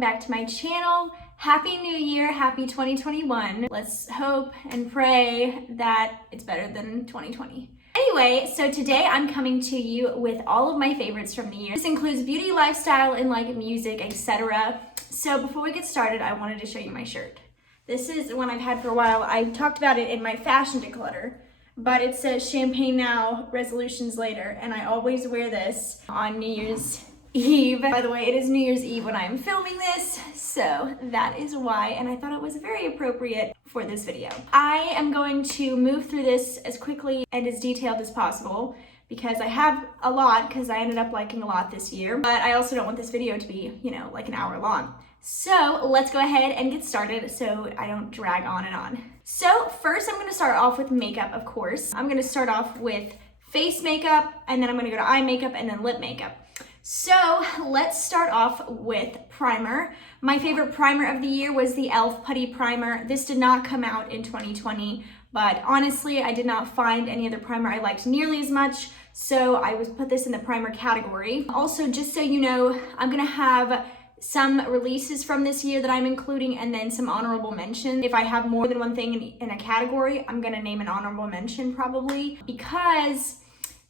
welcome back to my channel. Happy New Year, happy 2021. Let's hope and pray that it's better than 2020. Anyway, so today I'm coming to you with all of my favorites from the year. This includes beauty, lifestyle, and like music, etc. So before we get started, I wanted to show you my shirt. This is one I've had for a while. I talked about it in my fashion declutter, but it says champagne now, resolutions later, and I always wear this on New Year's Eve. By the way, it is New Year's Eve when I'm filming this, so that is why, and I thought it was very appropriate for this video. I am going to move through this as quickly and as detailed as possible because I have a lot, because I ended up liking a lot this year, but I also don't want this video to be, you know, like an hour long. So let's go ahead and get started so I don't drag on and on. So first I'm gonna start off with makeup, of course. I'm gonna start off with face makeup, and then I'm gonna go to eye makeup and then lip makeup. So let's start off with primer. My favorite primer of the year was the e.l.f. Putty Primer. This did not come out in 2020, but honestly, I did not find any other primer I liked nearly as much, so I put this in the primer category. Also, just so you know, I'm gonna have some releases from this year that I'm including, and then some honorable mention. If I have more than one thing in a category, I'm gonna name an honorable mention probably, because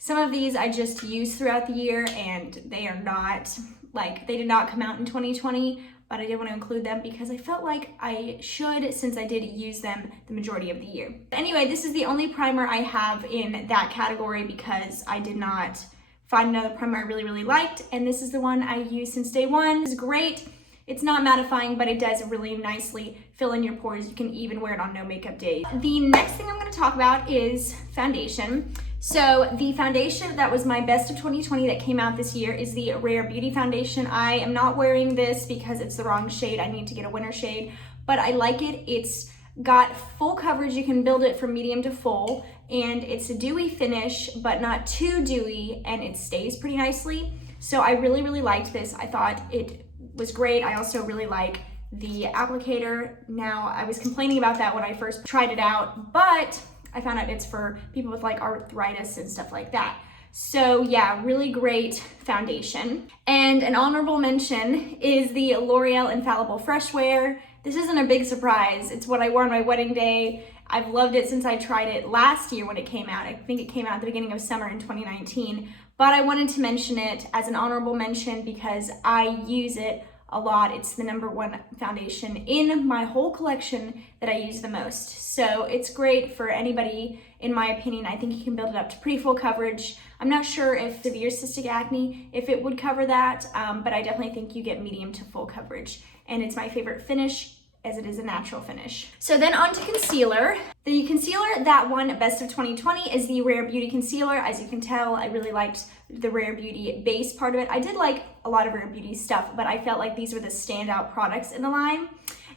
some of these I just use throughout the year and they are not, like, they did not come out in 2020, but I did want to include them because I felt like I should, since I did use them the majority of the year. Anyway, this is the only primer I have in that category because I did not find another primer I really liked, and this is the one I used since day one. It's great. It's not mattifying, but it does really nicely fill in your pores. You can even wear it on no makeup days. The next thing I'm going to talk about is foundation. So the foundation that was my best of 2020 that came out this year is the Rare Beauty foundation. I am not wearing this because it's the wrong shade. I need to get a winter shade, but I like it. It's got full coverage. You can build it from medium to full, and it's a dewy finish, but not too dewy, and it stays pretty nicely. So I really liked this. I thought it was great. I also really like the applicator. Now, I was complaining about that when I first tried it out, but I found out it's for people with like arthritis and stuff like that. So yeah, really great foundation. And an honorable mention is the L'Oreal Infallible Fresh Wear. This isn't a big surprise. It's what I wore on my wedding day. I've loved it since I tried it last year when it came out. I think it came out at the beginning of summer in 2019, but I wanted to mention it as an honorable mention because I use it a lot. It's the #1 foundation in my whole collection that I use the most. So it's great for anybody, in my opinion. I think you can build it up to pretty full coverage. I'm not sure if severe cystic acne, if it would cover that, but I definitely think you get medium to full coverage. And it's my favorite finish, as it is a natural finish. So then on to concealer. The concealer that won best of 2020 is the Rare Beauty concealer. As you can tell, I really liked the Rare Beauty base part of it. I did like a lot of Rare Beauty stuff, but I felt like these were the standout products in the line.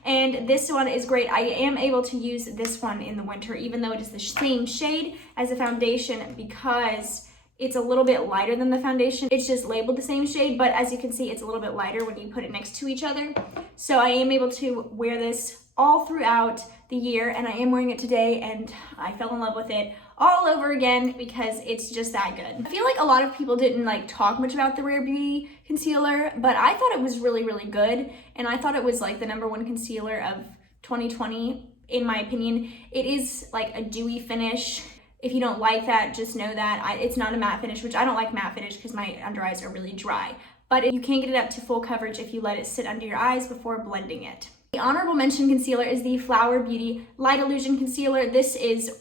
And this one is great. I am able to use this one in the winter, even though it is the same shade as the foundation, because it's a little bit lighter than the foundation. It's just labeled the same shade, but as you can see, it's a little bit lighter when you put it next to each other. So I am able to wear this all throughout the year, and I am wearing it today, and I fell in love with it all over again because it's just that good. I feel like a lot of people didn't like talk much about the Rare Beauty concealer, but I thought it was really good, and I thought it was like the #1 concealer of 2020, in my opinion. It is like a dewy finish. If you don't like that, just know that it's not a matte finish, which I don't like matte finish because my under eyes are really dry. But you can get it up to full coverage if you let it sit under your eyes before blending it. The honorable mention concealer is the Flower Beauty Light Illusion Concealer. This is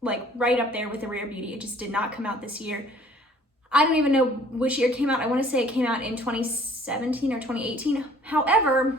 like right up there with the Rare Beauty. It just did not come out this year. I don't even know which year it came out. I want to say it came out in 2017 or 2018. However,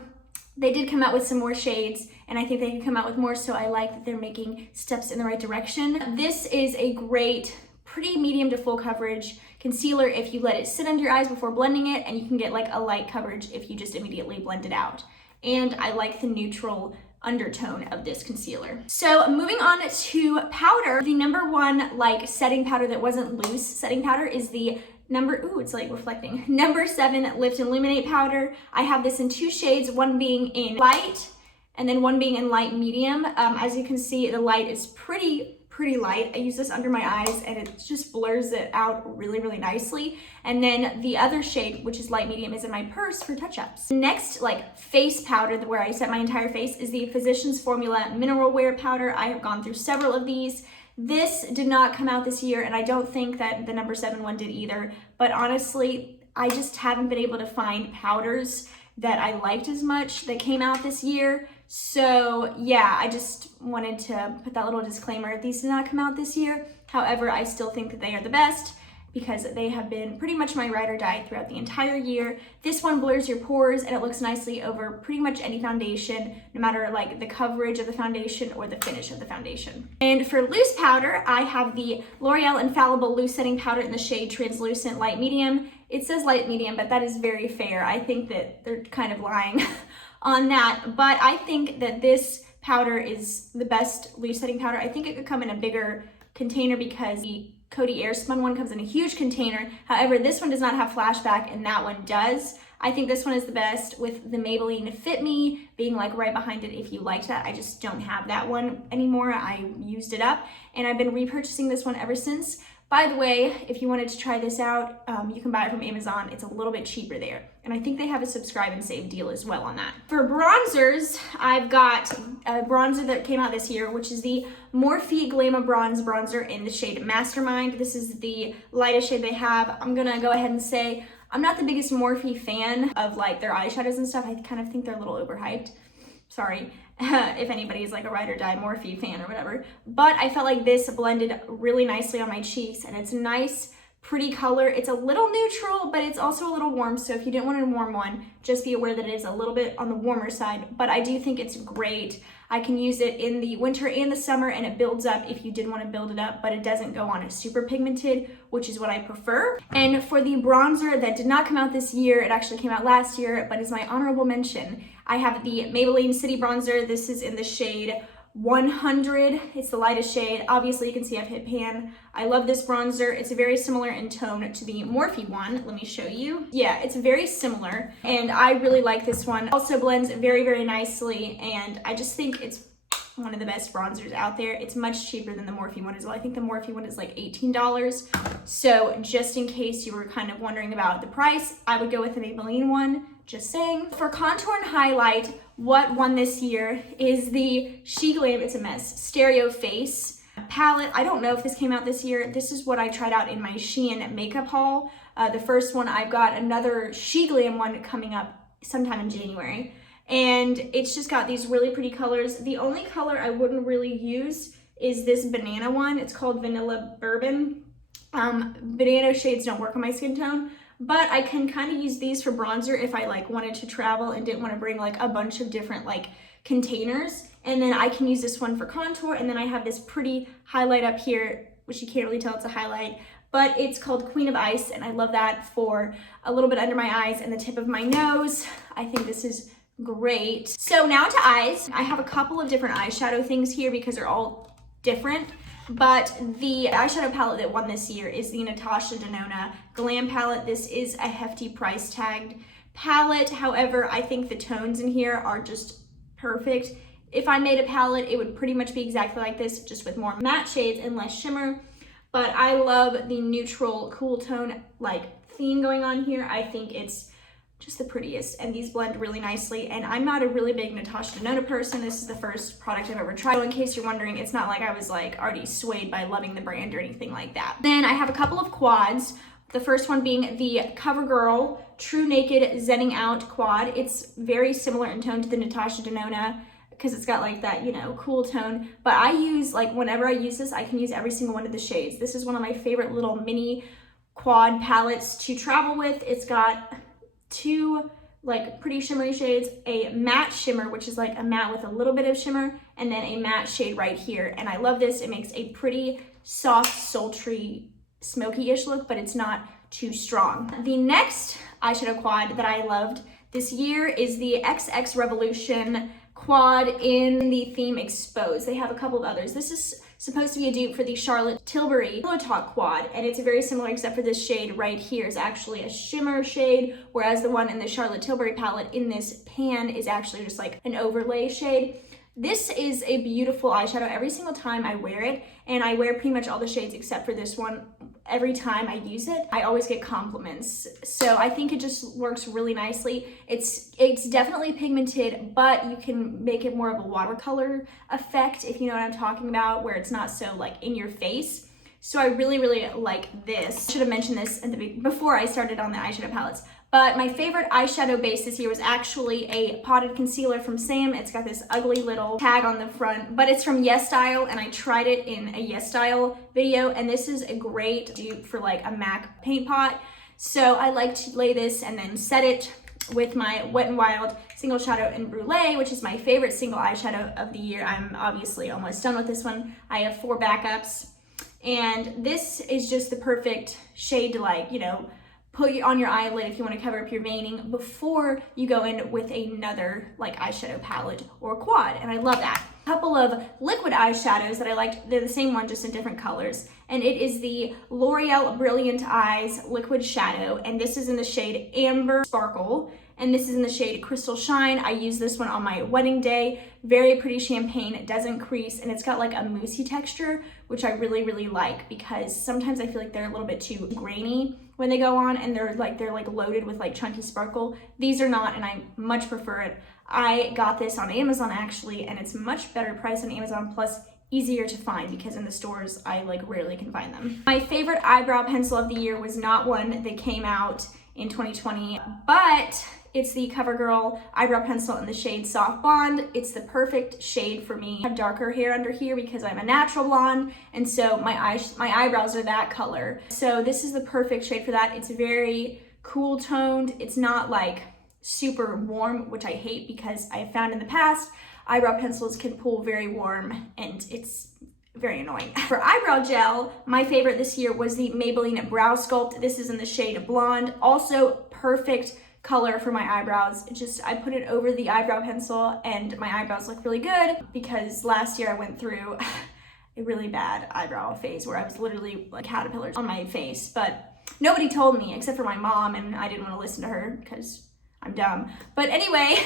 they did come out with some more shades, and I think they can come out with more, so I like that they're making steps in the right direction. This is a great, pretty medium to full coverage concealer if you let it sit under your eyes before blending it, and you can get like a light coverage if you just immediately blend it out. And I like the neutral undertone of this concealer. So moving on to powder, the #1 like setting powder that wasn't loose setting powder is the it's like reflecting, #7 Lift and Illuminate powder. I have this in 2 shades, one being in light and then one being in light medium. As you can see, the light is pretty pretty light. I use this under my eyes and it just blurs it out really, really nicely. And then the other shade, which is light medium, is in my purse for touch-ups. Next, like face powder, where I set my entire face, is the Physicians Formula Mineral Wear Powder. I have gone through several of these. This did not come out this year, and I don't think that the number 7 one did either. But honestly, I just haven't been able to find powders that I liked as much that came out this year. So yeah, I just wanted to put that little disclaimer. These did not come out this year. However, I still think that they are the best because they have been pretty much my ride or die throughout the entire year. This one blurs your pores and it looks nicely over pretty much any foundation, no matter like the coverage of the foundation or the finish of the foundation. And for loose powder, I have the L'Oreal Infallible Loose Setting Powder in the shade Translucent Light Medium. It says light medium, but that is very fair. I think that they're kind of lying on that, but I think that this powder is the best loose setting powder. I think it could come in a bigger container because the Coty Airspun one comes in a huge container. However, this one does not have flashback and that one does. I think this one is the best, with the Maybelline Fit Me being like right behind it if you liked that. I just don't have that one anymore. I used it up and I've been repurchasing this one ever since. By the way, if you wanted to try this out, you can buy it from Amazon. It's a little bit cheaper there. And I think they have a subscribe and save deal as well on that. For bronzers, I've got a bronzer that came out this year, which is the Morphe Glamabronze bronzer in the shade Mastermind. This is the lightest shade they have. I'm gonna go ahead and say, I'm not the biggest Morphe fan of like their eyeshadows and stuff. I kind of think they're a little overhyped. Sorry if anybody's like a ride or die Morphe fan or whatever, but I felt like this blended really nicely on my cheeks, and it's a nice, pretty color. It's a little neutral, but it's also a little warm, so if you didn't want a warm one, just be aware that it is a little bit on the warmer side, but I do think it's great. I can use it in the winter and the summer, and it builds up if you did want to build it up, but it doesn't go on as super pigmented, which is what I prefer. And for the bronzer that did not come out this year, it actually came out last year, but is my honorable mention, I have the Maybelline City Bronzer. This is in the shade 100. It's the lightest shade. Obviously, you can see I've hit pan. I love this bronzer. It's very similar in tone to the Morphe one. Let me show you. Yeah, it's very similar, and I really like this one. Also blends very, very nicely, and I just think it's one of the best bronzers out there. It's much cheaper than the Morphe one as well. I think the Morphe one is like $18. So just in case you were kind of wondering about the price, I would go with the Maybelline one. Just saying. For contour and highlight, what won this year is the SheGlam, it's a mess, Stereo Face palette. I don't know if this came out this year. This is what I tried out in my Shein makeup haul. The first one, I've got another SheGlam one coming up sometime in January. And it's just got these really pretty colors. The only color I wouldn't really use is this banana one. It's called Vanilla Bourbon. Banana shades don't work on my skin tone, but I can kind of use these for bronzer if I like wanted to travel and didn't want to bring like a bunch of different like containers. And then I can use this one for contour, and then I have this pretty highlight up here, which you can't really tell it's a highlight, but it's called Queen of Ice, and I love that for a little bit under my eyes and the tip of my nose. I think this is great. So now to eyes. I have a couple of different eyeshadow things here because they're all different. But the eyeshadow palette that won this year is the Natasha Denona Glam palette. This is a hefty price tagged palette. However, I think the tones in here are just perfect. If I made a palette, it would pretty much be exactly like this, just with more matte shades and less shimmer. But I love the neutral, cool tone like theme going on here. I think it's just the prettiest, and these blend really nicely. And I'm not a really big Natasha Denona person. This is the first product I've ever tried. So in case you're wondering, it's not like I was like already swayed by loving the brand or anything like that. Then I have a couple of quads. The first one being the Covergirl True Naked Zenning Out quad. It's very similar in tone to the Natasha Denona because it's got like that, you know, cool tone. But I use, like, whenever I use this, I can use every single one of the shades. This is one of my favorite little mini quad palettes to travel with. It's got two like pretty shimmery shades, a matte shimmer, which is like a matte with a little bit of shimmer, and then a matte shade right here. And I love this. It makes a pretty soft, sultry, smoky-ish look, but it's not too strong. The next eyeshadow quad that I loved this year is the XX Revolution quad in the theme Exposed. They have a couple of others. This is supposed to be a dupe for the Charlotte Tilbury Pillow Talk quad, and it's very similar except for this shade right here is actually a shimmer shade, whereas the one in the Charlotte Tilbury palette in this pan is actually just like an overlay shade. This is a beautiful eyeshadow every single time I wear it, and I wear pretty much all the shades except for this one. Every time I use it, I always get compliments. So I think it just works really nicely. It's definitely pigmented, but you can make it more of a watercolor effect, if you know what I'm talking about, where it's not so like in your face. So I really, really like this. I should have mentioned this at before I started on the eyeshadow palettes. But my favorite eyeshadow base this year was actually a potted concealer from Saem. It's got this ugly little tag on the front, but it's from YesStyle, and I tried it in a YesStyle video, and this is a great dupe for like a MAC paint pot. So I like to lay this and then set it with my Wet n Wild Single Shadow in Brulee, which is my favorite single eyeshadow of the year. I'm obviously almost done with this one. I have 4 backups, and this is just the perfect shade to, like, you know, put on your eyelid if you want to cover up your veining before you go in with another like eyeshadow palette or quad, and I love that. A couple of liquid eyeshadows that I liked, they're the same one just in different colors, and it is the L'Oreal Brilliant Eyes Liquid Shadow, and this is in the shade Amber Sparkle, and this is in the shade Crystal Shine. I used this one on my wedding day. Very pretty champagne, it doesn't crease, and it's got like a moussey texture, which I really, really like, because sometimes I feel like they're a little bit too grainy when they go on, and they're like loaded with like chunky sparkle. These are not, and I much prefer it. I got this on Amazon actually, and it's much better price on Amazon, plus easier to find, because in the stores I like rarely can find them. My favorite eyebrow pencil of the year was not one that came out in 2020, but it's the Covergirl eyebrow pencil in the shade Soft Blonde. It's the perfect shade for me. I have darker hair under here because I'm a natural blonde, and so my eyebrows are that color. So this is the perfect shade for that. It's very cool toned. It's not like super warm, which I hate, because I have found in the past eyebrow pencils can pull very warm, and it's very annoying. For eyebrow gel, my favorite this year was the Maybelline Brow Sculpt. This is in the shade Blonde. Also perfect color for my eyebrows. I put it over the eyebrow pencil, and my eyebrows look really good, because last year I went through a really bad eyebrow phase where I was literally like caterpillars on my face, but nobody told me except for my mom, and I didn't want to listen to her because I'm dumb. But anyway,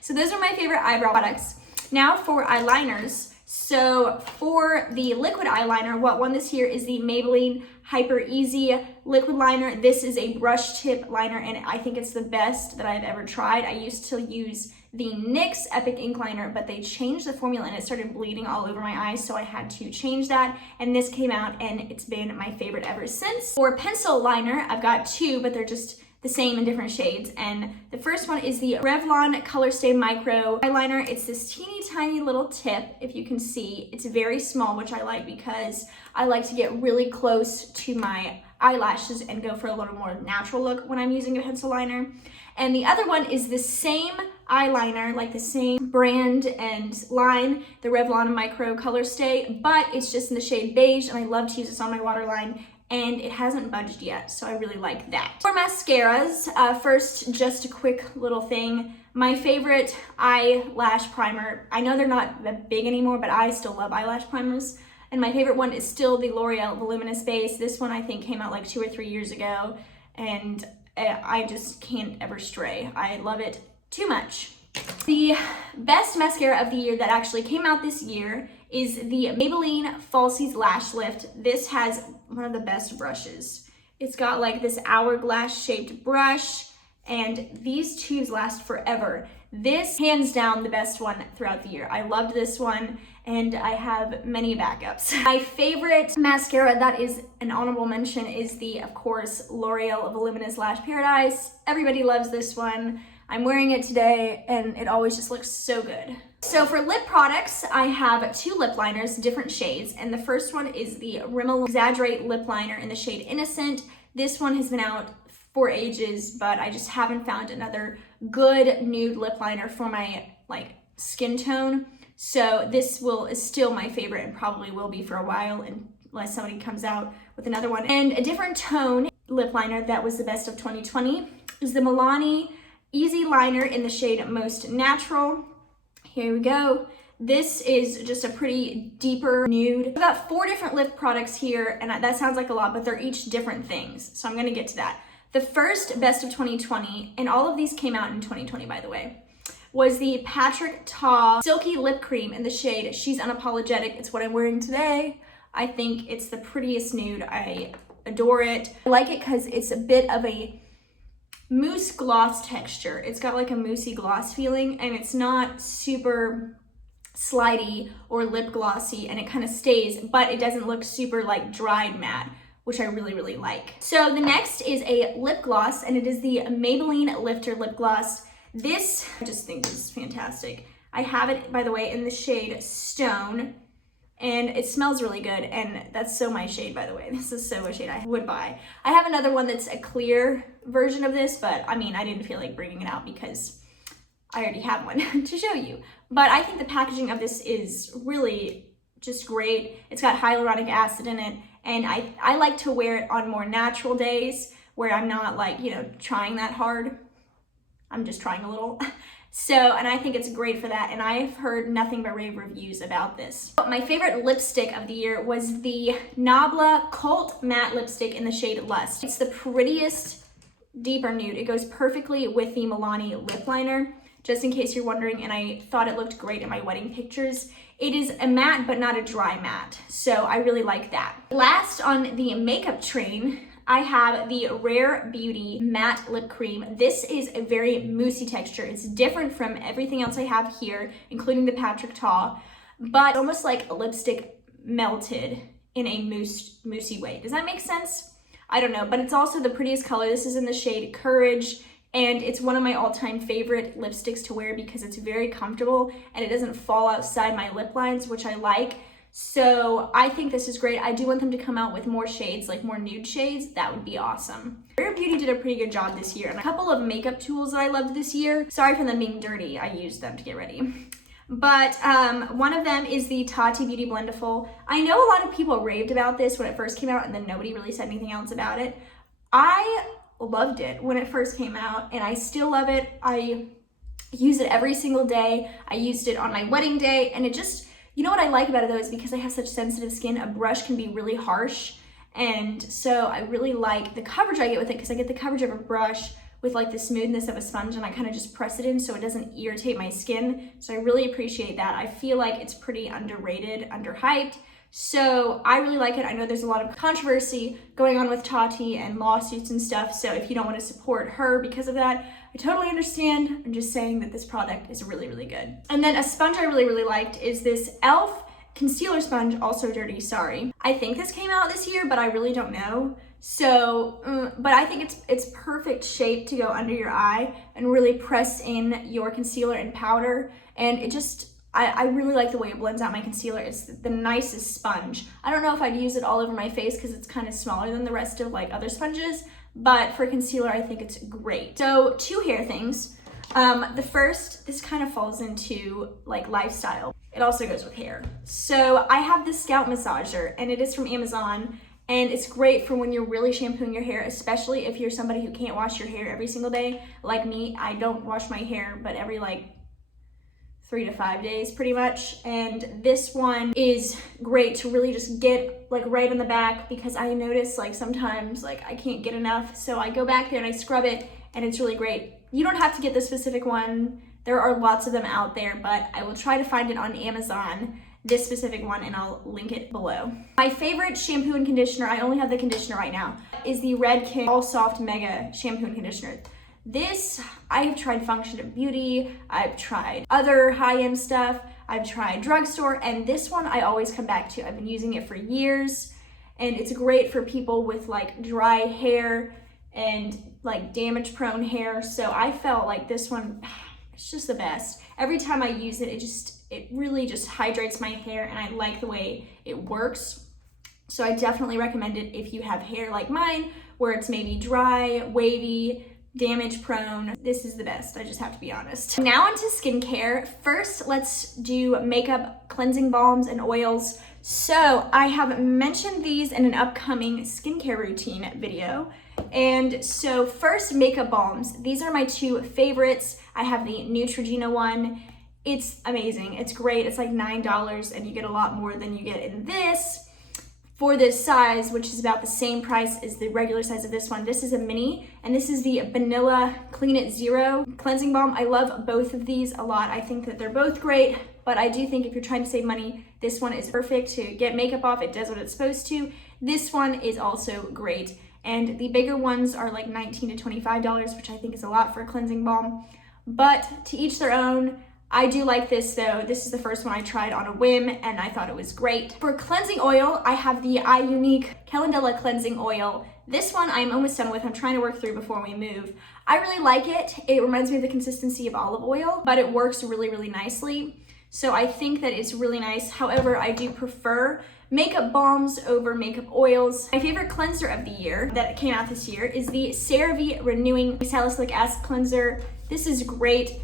so those are my favorite eyebrow products. Now for eyeliners. So for the liquid eyeliner, what won this year is the Maybelline Hyper Easy Liquid Liner. This is a brush tip liner, and I think it's the best that I've ever tried. I used to use the NYX Epic Ink Liner, but they changed the formula and it started bleeding all over my eyes, so I had to change that, and this came out, and it's been my favorite ever since. For pencil liner, I've got 2, but they're just the same in different shades, and the first one is the Revlon Colorstay Micro Eyeliner. It's this teeny tiny little tip, if you can see. It's very small, which I like because I like to get really close to my eyelashes and go for a little more natural look when I'm using a pencil liner. And the other one is the same eyeliner, like the same brand and line, the Revlon Micro Colorstay, but it's just in the shade Beige, and I love to use this on my waterline, and it hasn't budged yet, so I really like that. For mascaras, first, just a quick little thing. My favorite eyelash primer, I know they're not that big anymore, but I still love eyelash primers, and my favorite one is still the L'Oreal Voluminous base. This one I think came out like 2 or 3 years ago, and I just can't ever stray. I love it too much. The best mascara of the year that actually came out this year is the Maybelline Falsies Lash Lift. This has one of the best brushes. It's got like this hourglass shaped brush, and these tubes last forever. This, hands down, the best one throughout the year. I loved this one, and I have many backups. My favorite mascara that is an honorable mention is the, of course, L'Oreal Voluminous Lash Paradise. Everybody loves this one. I'm wearing it today, and it always just looks so good. So for lip products, I have 2 lip liners, different shades, and the first one is the Rimmel Exaggerate Lip Liner in the shade Innocent. This one has been out for ages, but I just haven't found another good nude lip liner for my like skin tone. So this is still my favorite, and probably will be for a while unless somebody comes out with another one. And a different tone lip liner that was the best of 2020 is the Milani Easy Liner in the shade Most Natural. Here we go. This is just a pretty deeper nude. I've got 4 different lip products here, and that sounds like a lot, but they're each different things. So I'm gonna get to that. The first best of 2020, and all of these came out in 2020, by the way. was the PatrickTa Silky Lip Cream in the shade She's Unapologetic. It's what I'm wearing today. I think it's the prettiest nude. I adore it. I like it because it's a bit of a mousse gloss texture. It's got like a moussey gloss feeling, and it's not super slidey or lip glossy, and it kind of stays, but it doesn't look super like dried matte, which I really, really like. So the next is a lip gloss, and it is the Maybelline Lifter Lip Gloss. This, I just think this is fantastic. I have it, by the way, in the shade Stone, and it smells really good, and that's so my shade, by the way. This is so a shade I would buy. I have another one that's a clear version of this, but I mean, I didn't feel like bringing it out because I already have one to show you. But I think the packaging of this is really just great. It's got hyaluronic acid in it, and I like to wear it on more natural days where I'm not like, you know, trying that hard. I'm just trying a little. So, and I think it's great for that, and I've heard nothing but rave reviews about this. My favorite lipstick of the year was the Nabla Cult Matte Lipstick in the shade Lust. It's the prettiest deeper nude. It goes perfectly with the Milani lip liner, just in case you're wondering, and I thought it looked great in my wedding pictures. It is a matte, but not a dry matte, so I really like that. Last on the makeup train, I have the Rare Beauty Matte Lip Cream. This is a very moussey texture. It's different from everything else I have here, including the PatrickTa, but almost like a lipstick melted in a moussey way. Does that make sense? I don't know, but it's also the prettiest color. This is in the shade Courage, and it's one of my all-time favorite lipsticks to wear because it's very comfortable and it doesn't fall outside my lip lines, which I like. So I think this is great. I do want them to come out with more shades, like more nude shades. That would be awesome. Rare Beauty did a pretty good job this year. And a couple of makeup tools that I loved this year. Sorry for them being dirty. I used them to get ready. But one of them is the Tati Beauty Blendiful. I know a lot of people raved about this when it first came out, and then nobody really said anything else about it. I loved it when it first came out, and I still love it. I use it every single day. I used it on my wedding day, and it just, you know what I like about it though is because I have such sensitive skin, a brush can be really harsh. And so I really like the coverage I get with it because I get the coverage of a brush with like the smoothness of a sponge, and I kind of just press it in so it doesn't irritate my skin. So I really appreciate that. I feel like it's pretty underrated, underhyped. So I really like it. I know there's a lot of controversy going on with Tati and lawsuits and stuff. So if you don't want to support her because of that, I totally understand. I'm just saying that this product is really, really good. And then a sponge I really, really liked is this e.l.f. concealer sponge, also dirty, sorry. I think this came out this year, but I really don't know. So, but I think it's perfect shape to go under your eye and really press in your concealer and powder. And it just, I really like the way it blends out my concealer. It's the nicest sponge. I don't know if I'd use it all over my face because it's kind of smaller than the rest of like other sponges, but for concealer, I think it's great. So 2 hair things. The first, this kind of falls into like lifestyle. It also goes with hair. So I have this scalp massager, and it is from Amazon, and it's great for when you're really shampooing your hair, especially if you're somebody who can't wash your hair every single day. Like me, I don't wash my hair, but every like 3 to 5 days pretty much. And this one is great to really just get like right in the back, because I notice like sometimes like I can't get enough. So I go back there and I scrub it, and it's really great. You don't have to get the specific one. There are lots of them out there, but I will try to find it on Amazon, this specific one, and I'll link it below. My favorite shampoo and conditioner, I only have the conditioner right now, is the Redken All Soft Mega Shampoo and Conditioner. This, I have tried Function of Beauty, I've tried other high-end stuff, I've tried drugstore, and this one I always come back to. I've been using it for years, and it's great for people with like dry hair and like damage-prone hair. So I felt like this one, it's just the best. Every time I use it, it really just hydrates my hair, and I like the way it works. So I definitely recommend it if you have hair like mine, where it's maybe dry, wavy, damage prone. This is the best, I just have to be honest. Now onto skincare. First, let's do makeup cleansing balms and oils. So I have mentioned these in an upcoming skincare routine video. And so first, makeup balms. These are my 2 favorites. I have the Neutrogena one. It's amazing, it's great. It's like $9, and you get a lot more than you get in this. for this size, which is about the same price as the regular size of this one. This is a mini, and this is the Vanilla Clean It Zero Cleansing Balm. I love both of these a lot. I think that they're both great, but I do think if you're trying to save money, this one is perfect to get makeup off. It does what it's supposed to. This one is also great. And the bigger ones are like $19 to $25, which I think is a lot for a cleansing balm. But to each their own. I do like this though. This is the first one I tried on a whim and I thought it was great. For cleansing oil, I have the iUnique Calendula Cleansing Oil. This one I'm almost done with. I'm trying to work through before we move. I really like it. It reminds me of the consistency of olive oil, but it works really, really nicely. So I think that it's really nice. However, I do prefer makeup balms over makeup oils. My favorite cleanser of the year that came out this year is the CeraVe Renewing Salicylic Acid Cleanser. This is great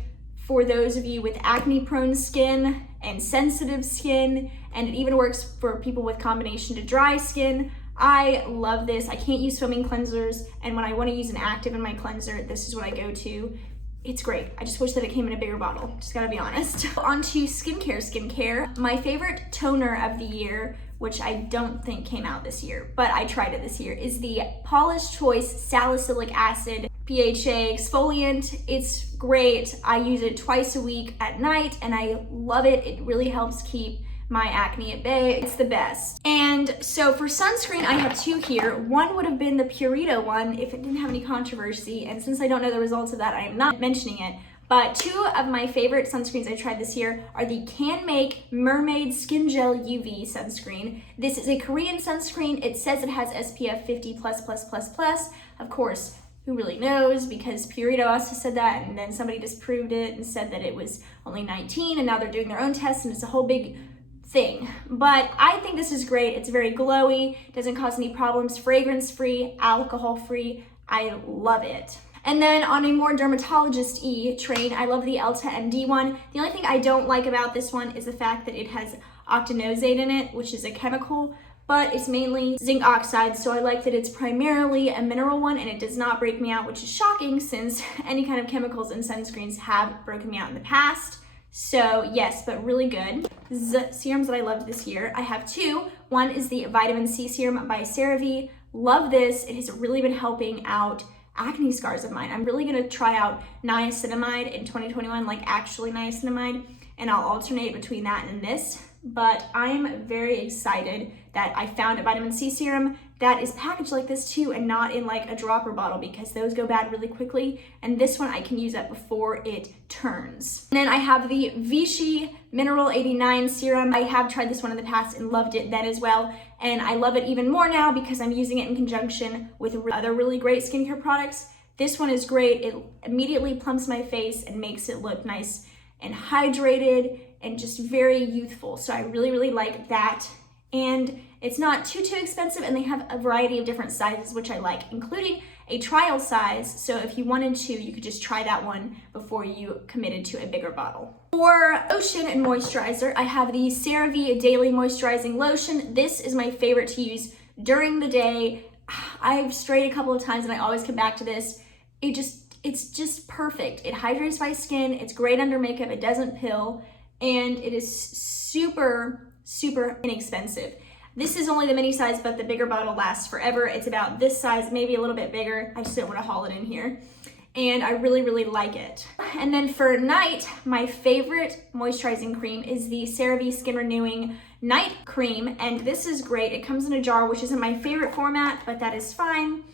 for those of you with acne-prone skin and sensitive skin, and it even works for people with combination to dry skin. I love this. I can't use swimming cleansers, and when I want to use an active in my cleanser, this is what I go to. It's great. I just wish that it came in a bigger bottle, just gotta be honest. On to skincare. My favorite toner of the year, which I don't think came out this year, but I tried it this year, is the Paula's Choice Salicylic Acid PHA exfoliant. It's great. I use it twice a week at night and I love it. It really helps keep my acne at bay. It's the best. And so for sunscreen, I have two here. One would have been the Purito one if it didn't have any controversy. And since I don't know the results of that, I am not mentioning it. But two of my favorite sunscreens I tried this year are the Can Make Mermaid Skin Gel UV sunscreen. This is a Korean sunscreen. It says it has SPF 50++++. Of course, who really knows, because Purito also said that, and then somebody disproved it and said that it was only 19, and now they're doing their own tests, and it's a whole big thing. But I think this is great. It's very glowy, doesn't cause any problems, fragrance-free, alcohol-free. I love it. And then on a more dermatologist-y train, I love the Elta MD one. The only thing I don't like about this one is the fact that it has octinoxate in it, which is a chemical, but it's mainly zinc oxide, so I like that it's primarily a mineral one and it does not break me out, which is shocking since any kind of chemicals in sunscreens have broken me out in the past. So yes, but really good. Serums that I loved this year, I have two. One is the Vitamin C Serum by CeraVe. Love this. It has really been helping out acne scars of mine. I'm really gonna try out niacinamide in 2021, like actually niacinamide, and I'll alternate between that and this. But I'm very excited that I found a vitamin C serum that is packaged like this too and not in like a dropper bottle, because those go bad really quickly. And this one I can use up before it turns. And then I have the Vichy Mineral 89 serum. I have tried this one in the past and loved it then as well. And I love it even more now because I'm using it in conjunction with other really great skincare products. This one is great. It immediately plumps my face and makes it look nice and hydrated and just very youthful. So I really, really like that. And it's not too expensive, and they have a variety of different sizes, which I like, including a trial size. So if you wanted to, you could just try that one before you committed to a bigger bottle. For lotion and moisturizer, I have the CeraVe Daily Moisturizing Lotion. This is my favorite to use during the day. I've strayed a couple of times and I always come back to this. It's just perfect. It hydrates my skin. It's great under makeup. It doesn't pill, and it is super inexpensive. This is only the mini size, but the bigger bottle lasts forever. It's about this size, maybe a little bit bigger. I just didn't want to haul it in here. And I really, really like it. And then for night, my favorite moisturizing cream is the CeraVe Skin Renewing Night Cream. And this is great. It comes in a jar, which isn't my favorite format, but that is fine.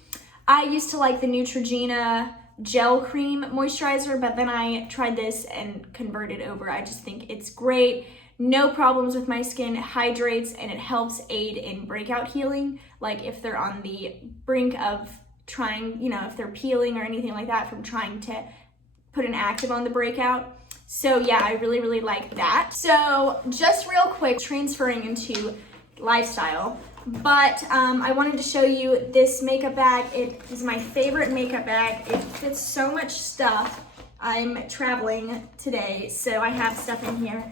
I used to like the Neutrogena gel cream moisturizer, but then I tried this and converted over. I just think it's great. No problems with my skin, it hydrates, and it helps aid in breakout healing. Like if they're on the brink of trying, if they're peeling or anything like that from trying to put an active on the breakout. So yeah, I really, really like that. So just real quick, transferring into lifestyle, but I wanted to show you this makeup bag. It is my favorite makeup bag. It fits so much stuff. I'm traveling today, so I have stuff in here.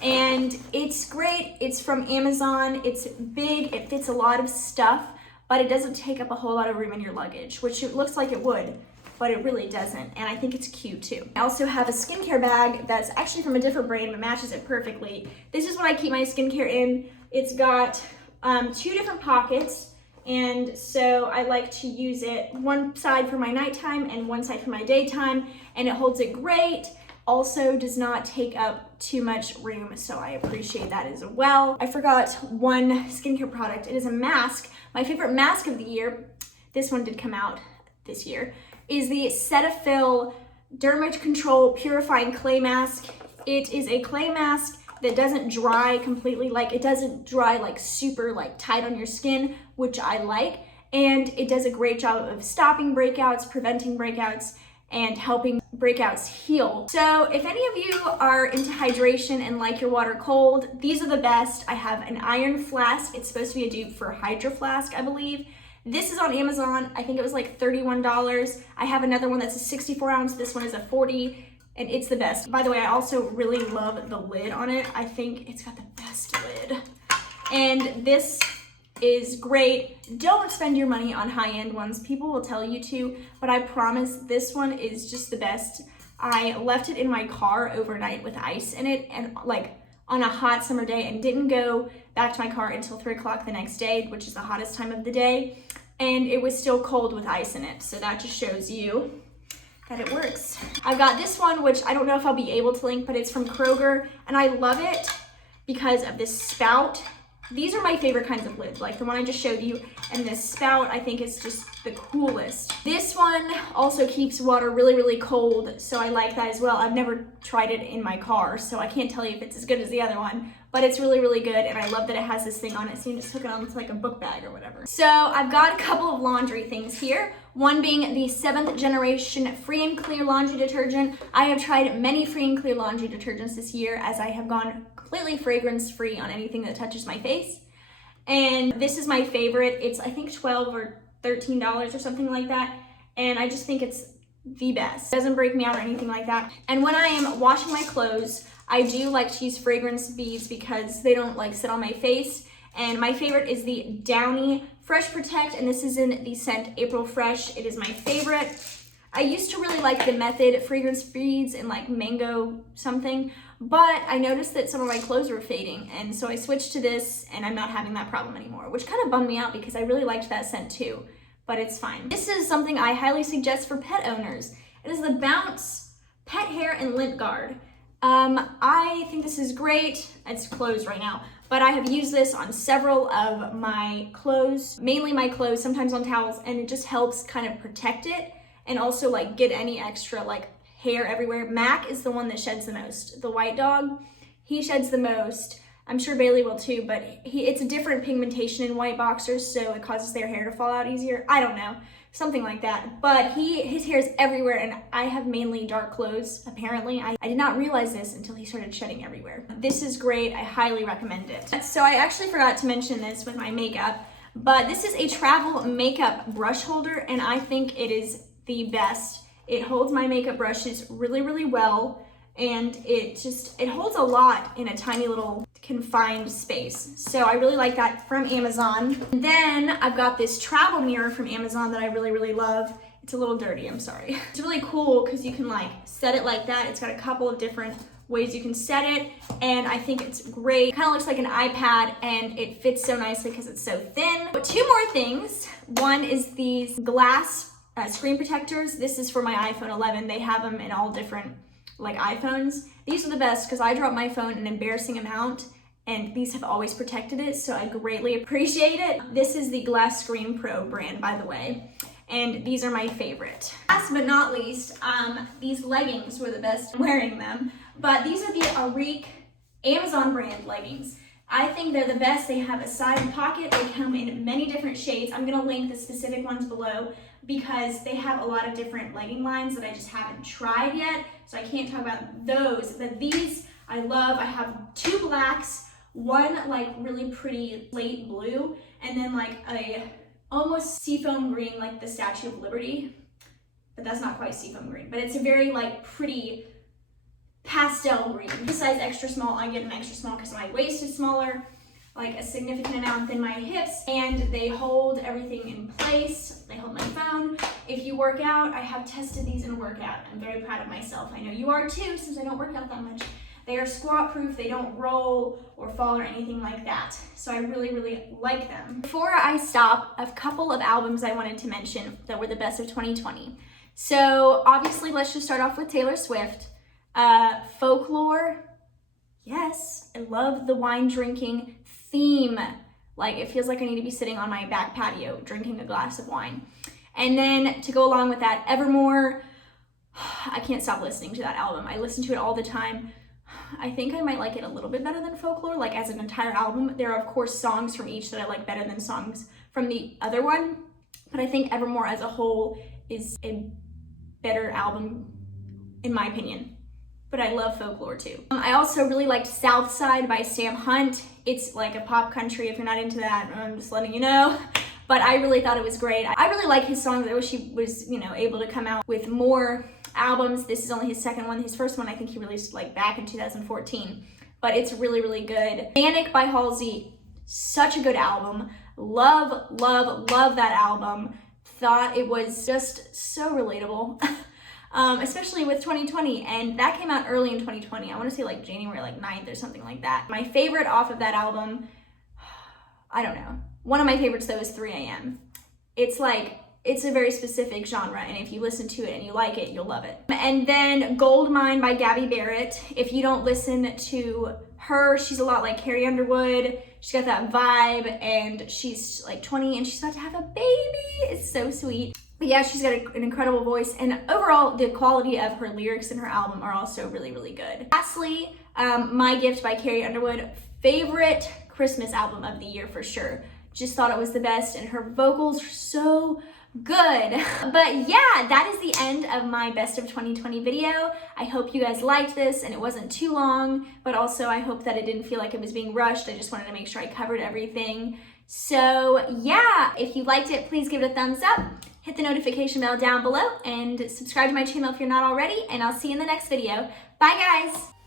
And it's great. It's from Amazon. It's big. It fits a lot of stuff, but it doesn't take up a whole lot of room in your luggage, which it looks like it would, but it really doesn't. And I think it's cute too. I also have a skincare bag that's actually from a different brand, but matches it perfectly. This is what I keep my skincare in. It's got two different pockets. And so I like to use it one side for my nighttime and one side for my daytime, and it holds it great. Also does not take up too much room, so I appreciate that as well. I forgot one skincare product. It is a mask. My favorite mask of the year, this one did come out this year, is the Cetaphil Derma Control Purifying Clay Mask. It is a clay mask that doesn't dry completely, like it doesn't dry like super like tight on your skin, which I like. And it does a great job of stopping breakouts, preventing breakouts, and helping breakouts heal. So if any of you are into hydration and like your water cold, these are the best. I have an iron flask. It's supposed to be a dupe for Hydro Flask, I believe. This is on Amazon. I think it was like $31. I have another one that's a 64 ounce. This one is a 40. And it's the best. By the way, I also really love the lid on it. I think it's got the best lid. And this is great. Don't spend your money on high-end ones. People will tell you to, but I promise this one is just the best. I left it in my car overnight with ice in it, and like on a hot summer day, and didn't go back to my car until 3 o'clock the next day, which is the hottest time of the day. And it was still cold with ice in it. So that just shows you that it works. I've got this one, which I don't know if I'll be able to link, but it's from Kroger, and I love it because of this spout. These are my favorite kinds of lids, like the one I just showed you, and this spout I think is just the coolest. This one also keeps water really, really cold, so I like that as well. I've never tried it in my car, so I can't tell you if it's as good as the other one, but it's really, really good, and I love that it has this thing on it, so you can just hook it on to like a book bag or whatever. So I've got a couple of laundry things here. One being the 7th generation free and clear laundry detergent. I have tried many free and clear laundry detergents this year, as I have gone completely fragrance free on anything that touches my face. And this is my favorite. It's I think $12 or $13 or something like that. And I just think it's the best. It doesn't break me out or anything like that. And when I am washing my clothes, I do like to use fragrance beads because they don't like sit on my face. And my favorite is the Downy Fresh Protect, and this is in the scent April Fresh. It is my favorite. I used to really like the Method fragrance beads in like mango something, but I noticed that some of my clothes were fading, and so I switched to this, and I'm not having that problem anymore, which kind of bummed me out because I really liked that scent too, but it's fine. This is something I highly suggest for pet owners. It is the Bounce Pet Hair and Lint Guard. I think this is great. It's closed right now, but I have used this on several of my clothes, mainly my clothes, sometimes on towels, and it just helps kind of protect it and also like get any extra like hair everywhere. Mac is the one that sheds the most. The white dog, he sheds the most. I'm sure Bailey will too, but it's a different pigmentation in white boxers, so it causes their hair to fall out easier. I don't know, something like that. But his hair is everywhere, and I have mainly dark clothes, apparently. I did not realize this until he started shedding everywhere. This is great, I highly recommend it. So I actually forgot to mention this with my makeup, but this is a travel makeup brush holder, and I think it is the best. It holds my makeup brushes really, really well, and it holds a lot in a tiny little confined space. So I really like that from Amazon. And then I've got this travel mirror from Amazon that I really, really love. It's a little dirty, I'm sorry. It's really cool because you can like set it like that. It's got a couple of different ways you can set it, and I think it's great. It kind of looks like an iPad, and it fits so nicely because it's so thin. But two more things. One is these glass screen protectors. This is for my iPhone 11. They have them in all different like iPhones. These are the best because I drop my phone an embarrassing amount, and these have always protected it, so I greatly appreciate it. This is the Glass Screen Pro brand, by the way, and these are my favorite. Last but not least, these leggings were the best wearing them, but these are the Arik Amazon brand leggings. I think they're the best. They have a side pocket. They come in many different shades. I'm gonna link the specific ones below because they have a lot of different legging lines that I just haven't tried yet, so I can't talk about those, but these I love. I have two blacks, one like really pretty slate blue, and then like a almost seafoam green like the Statue of Liberty, but that's not quite seafoam green, but it's a very like pretty pastel green. This size extra small, I get an extra small because my waist is smaller, like a significant amount than my hips, and they hold everything in place. They hold my phone. If you work out, I have tested these in a workout. I'm very proud of myself. I know you are too, since I don't work out that much. They are squat proof, they don't roll or fall or anything like that. So I really, really like them. Before I stop, a couple of albums I wanted to mention that were the best of 2020. So obviously, let's just start off with Taylor Swift. Folklore, yes, I love the wine drinking theme. Like, it feels like I need to be sitting on my back patio drinking a glass of wine. And then to go along with that, Evermore, I can't stop listening to that album. I listen to it all the time. I think I might like it a little bit better than Folklore, like as an entire album. There are, of course, songs from each that I like better than songs from the other one, but I think Evermore as a whole is a better album, in my opinion. But I love Folklore too. I also really liked Southside by Sam Hunt. It's like a pop country. If you're not into that, I'm just letting you know. But I really thought it was great. I really like his songs. I wish he was, you know, able to come out with more albums. This is only his second one. His first one I think he released like back in 2014. But it's really, really good. Manic by Halsey, such a good album. Love, love, love that album. Thought it was just so relatable. Especially with 2020, and that came out early in 2020. I want to say like January like 9th or something like that. My favorite off of that album, I don't know. One of my favorites though is 3 AM. It's like, it's a very specific genre, and if you listen to it and you like it, you'll love it. And then Goldmine by Gabby Barrett. If you don't listen to her, she's a lot like Carrie Underwood. She's got that vibe, and she's like 20 and she's about to have a baby. It's so sweet. But yeah, she's got an incredible voice, and overall, the quality of her lyrics in her album are also really, really good. Lastly, My Gift by Carrie Underwood, favorite Christmas album of the year for sure. Just thought it was the best, and her vocals are so good. But yeah, that is the end of my best of 2020 video. I hope you guys liked this and it wasn't too long, but also I hope that it didn't feel like it was being rushed. I just wanted to make sure I covered everything. So yeah, if you liked it, please give it a thumbs up. Hit the notification bell down below and subscribe to my channel if you're not already, and I'll see you in the next video. Bye guys!